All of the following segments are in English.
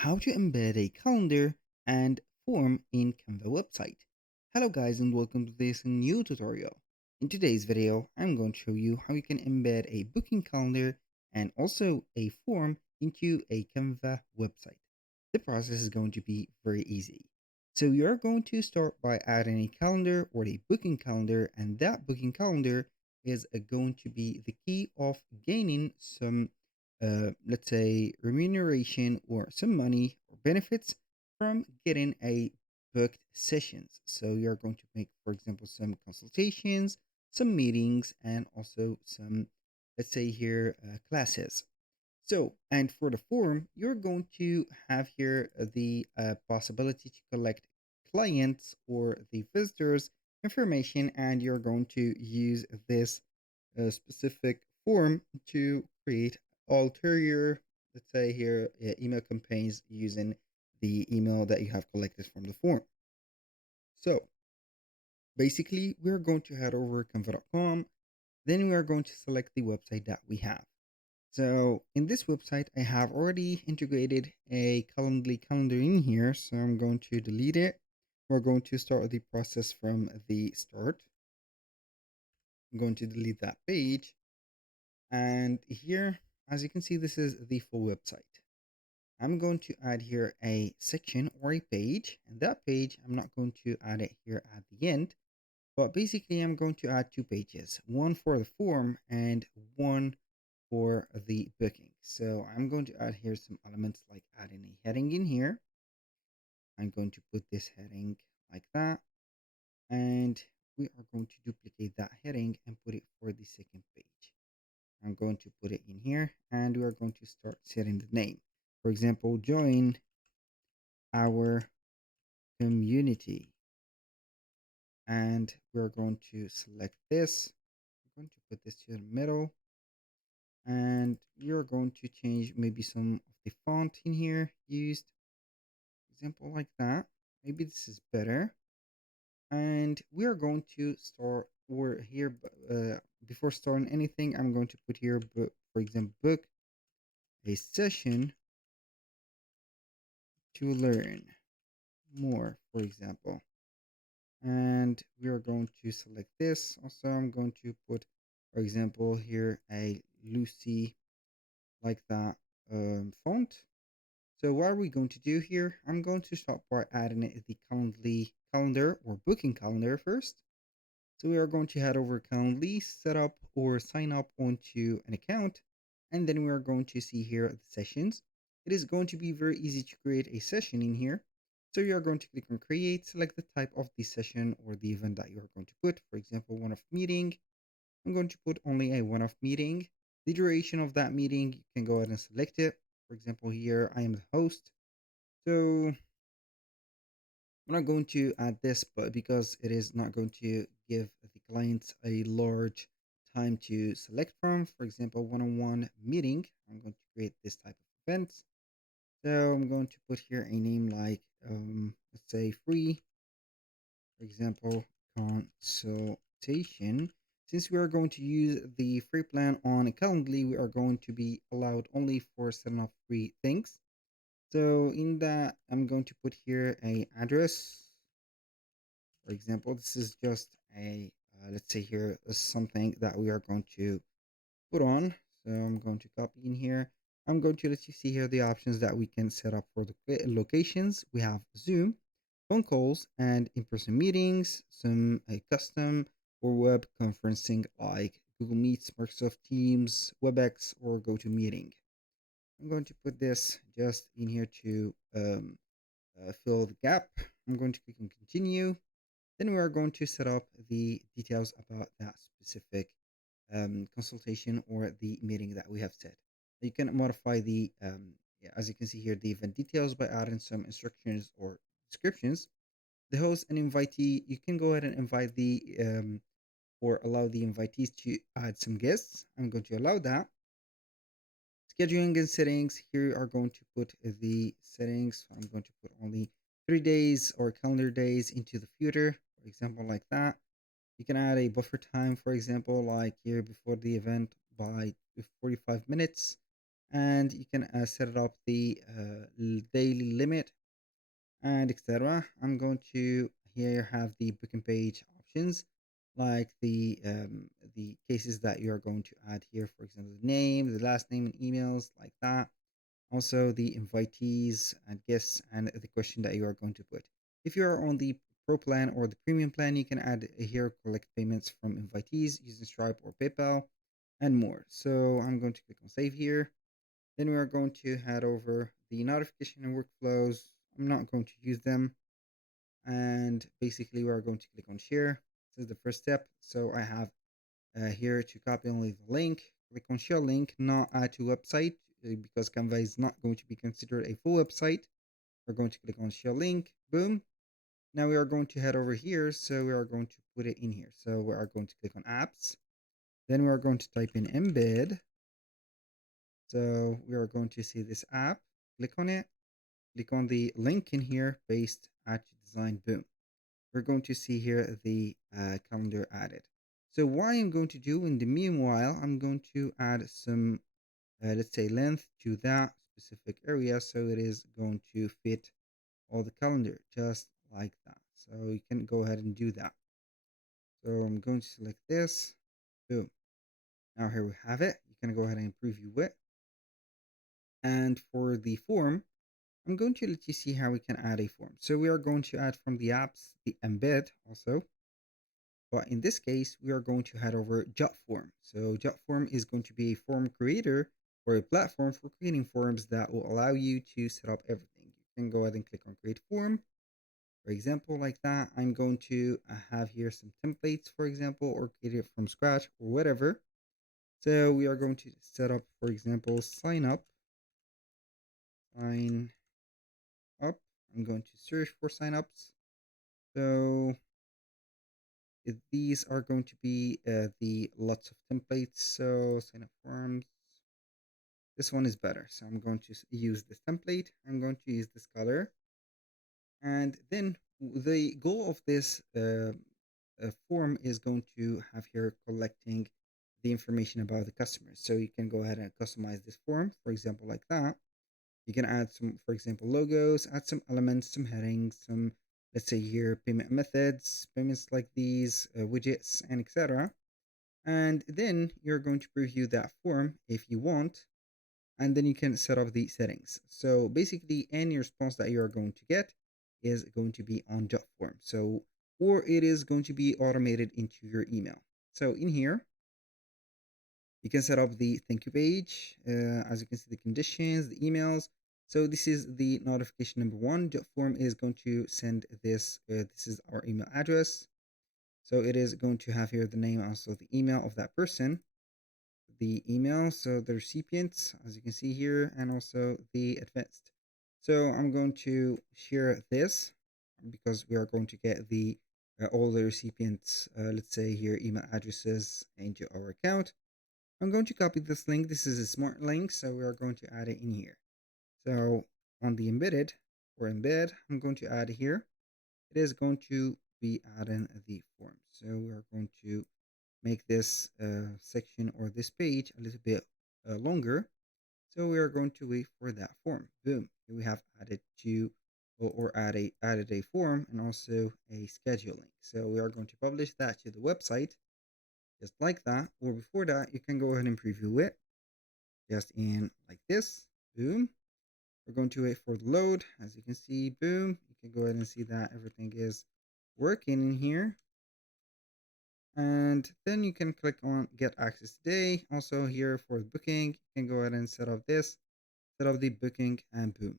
how to embed a calendar and form in Canva website. Hello guys and welcome to this new tutorial. In today's video, I'm going to show you how you can embed a booking calendar and also a form into a Canva website. The process is going to be very easy. So you're going to start by adding a calendar or a booking calendar, and that booking calendar is going to be the key of gaining some let's say remuneration or some money or benefits from getting a booked sessions. So you're going to make, for example, some consultations, some meetings, and also some, let's say here, classes. So, and for the form, you're going to have here the possibility to collect clients or the visitors information, and you're going to use this specific form to create ulterior, let's say here, email campaigns using the email that you have collected from the form. So basically, we're going to head over canva.com. Then we are going to select the website that we have. So in this website, I have already integrated a Calendly calendar in here. So I'm going to delete it. We're going to start the process from the start. I'm going to delete that page. And here, as you can see, this is the full website. I'm going to add here a section or a page, and that page, I'm not going to add it here at the end, but basically I'm going to add two pages, one for the form and one for the booking. So I'm going to add here some elements like adding a heading in here. I'm going to put this heading like that, and we are going to duplicate that heading and put it for the second page. I'm going to put it in here, and we are going to start setting the name. For example, join our community. And we're going to select this. I'm going to put this to the middle. And you're going to change maybe some of the font in here used. Example like that. Maybe this is better. And we are going to start or here before starting anything, I'm going to put here, for example, book a session to learn more, for example. And we are going to select this. Also, I'm going to put, for example, here a Lucy like that font. So what are we going to do here? I'm going to start by adding the Calendly calendar or booking calendar first. So we are going to head over Calendly, set up or sign up onto an account, and then we are going to see here the sessions. It is going to be very easy to create a session in here. So you are going to click on create, select the type of the session or the event that you are going to put. For example, one-off meeting. I'm going to put only a one-off meeting. The duration of that meeting, you can go ahead and select it. For example, here I am the host. So I'm not going to add this, but because it is not going to give the clients a large time to select from, for example, one-on-one meeting, I'm going to create this type of event. So I'm going to put here a name like, let's say free, for example, consultation. Since we are going to use the free plan on Calendly, we are going to be allowed only for setting up free things. So in that, I'm going to put here a address. For example, this is just a, let's say here is something that we are going to put on. So I'm going to copy in here. I'm going to let you see here the options that we can set up for the locations. We have Zoom, phone calls, and in-person meetings, some custom or web conferencing like Google Meets, Microsoft Teams, WebEx, or GoToMeeting. I'm going to put this just in here to fill the gap. I'm going to click on continue. Then we are going to set up the details about that specific consultation or the meeting that we have set. You can modify the, yeah, as you can see here, the event details by adding some instructions or descriptions. The host and invitee, you can go ahead and invite the or allow the invitees to add some guests. I'm going to allow that. Scheduling and settings, here are going to put the settings. I'm going to put only 3 days or calendar days into the future, for example, like that. You can add a buffer time, for example, like here before the event by 45 minutes. and you can set it up the daily limit and etc. I'm going to here have the booking page options, like the cases that you are going to add here. For example, the name, the last name, and emails like that. Also, the invitees and guests, and the question that you are going to put. If you are on the Pro plan or the Premium plan, you can add here collect payments from invitees using Stripe or PayPal, and more. So I'm going to click on Save here. Then we are going to head over the notification and workflows. I'm not going to use them. And basically, we are going to click on Share. This is the first step. So I have here to copy only the link. Click on Share Link, not add to website, because Canva is not going to be considered a full website. We're going to click on Share Link. Boom. Now we are going to head over here. So we are going to put it in here. So we are going to click on Apps. Then we are going to type in Embed. So we are going to see this app. Click on it. Click on the link in here, paste, add to design, boom. We're going to see here the calendar added. So what I'm going to do in the meanwhile, I'm going to add some, let's say, length to that specific area, so it is going to fit all the calendar, just like that. So you can go ahead and do that. So I'm going to select this, boom. Now here we have it. You can go ahead and preview it. And for the form, I'm going to let you see how we can add a form. So we are going to add from the apps, the embed also. But in this case, we are going to head over Jotform. So Jotform is going to be a form creator or a platform for creating forms that will allow you to set up everything. You can go ahead and click on create form. For example, like that, I'm going to have here some templates, for example, or create it from scratch or whatever. So we are going to set up, for example, sign up. I'm going to search for signups. So these are going to be the lots of templates. So sign up forms. This one is better. So I'm going to use this template. I'm going to use this color. And then the goal of this form is going to have here collecting the information about the customers. So you can go ahead and customize this form, for example, like that. You can add some, for example, logos, add some elements, some headings, some, let's say here, payment methods, payments like these, widgets, and etc. And then you're going to preview that form if you want, and then you can set up the settings. So basically, any response that you are going to get is going to be on Jotform. So, or it is going to be automated into your email. So in here, you can set up the thank you page. As you can see, the conditions, the emails. So this is the notification number one. Jotform is going to send this. This is our email address. So it is going to have here the name, also the email of that person, the email, so the recipients, as you can see here, and also the advanced. So I'm going to share this because we are going to get the all the recipients, let's say here, email addresses into our account. I'm going to copy this link. This is a smart link, so we are going to add it in here. So on the embedded or embed, I'm going to add here. It is going to be adding the form. So we are going to make this section or this page a little bit longer. So we are going to wait for that form. Boom. Here we have added to or added a form and also a schedule link. So we are going to publish that to the website just like that. Or before that, you can go ahead and preview it just in like this. Boom. We're going to wait for the load. As you can see, boom. You can go ahead and see that everything is working in here. And then you can click on get access today. Also here for booking, you can go ahead and set up this, set up the booking, and boom.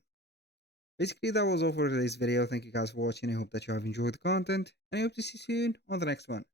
Basically, that was all for today's video. Thank you guys for watching. I hope that you have enjoyed the content, and I hope to see you soon on the next one.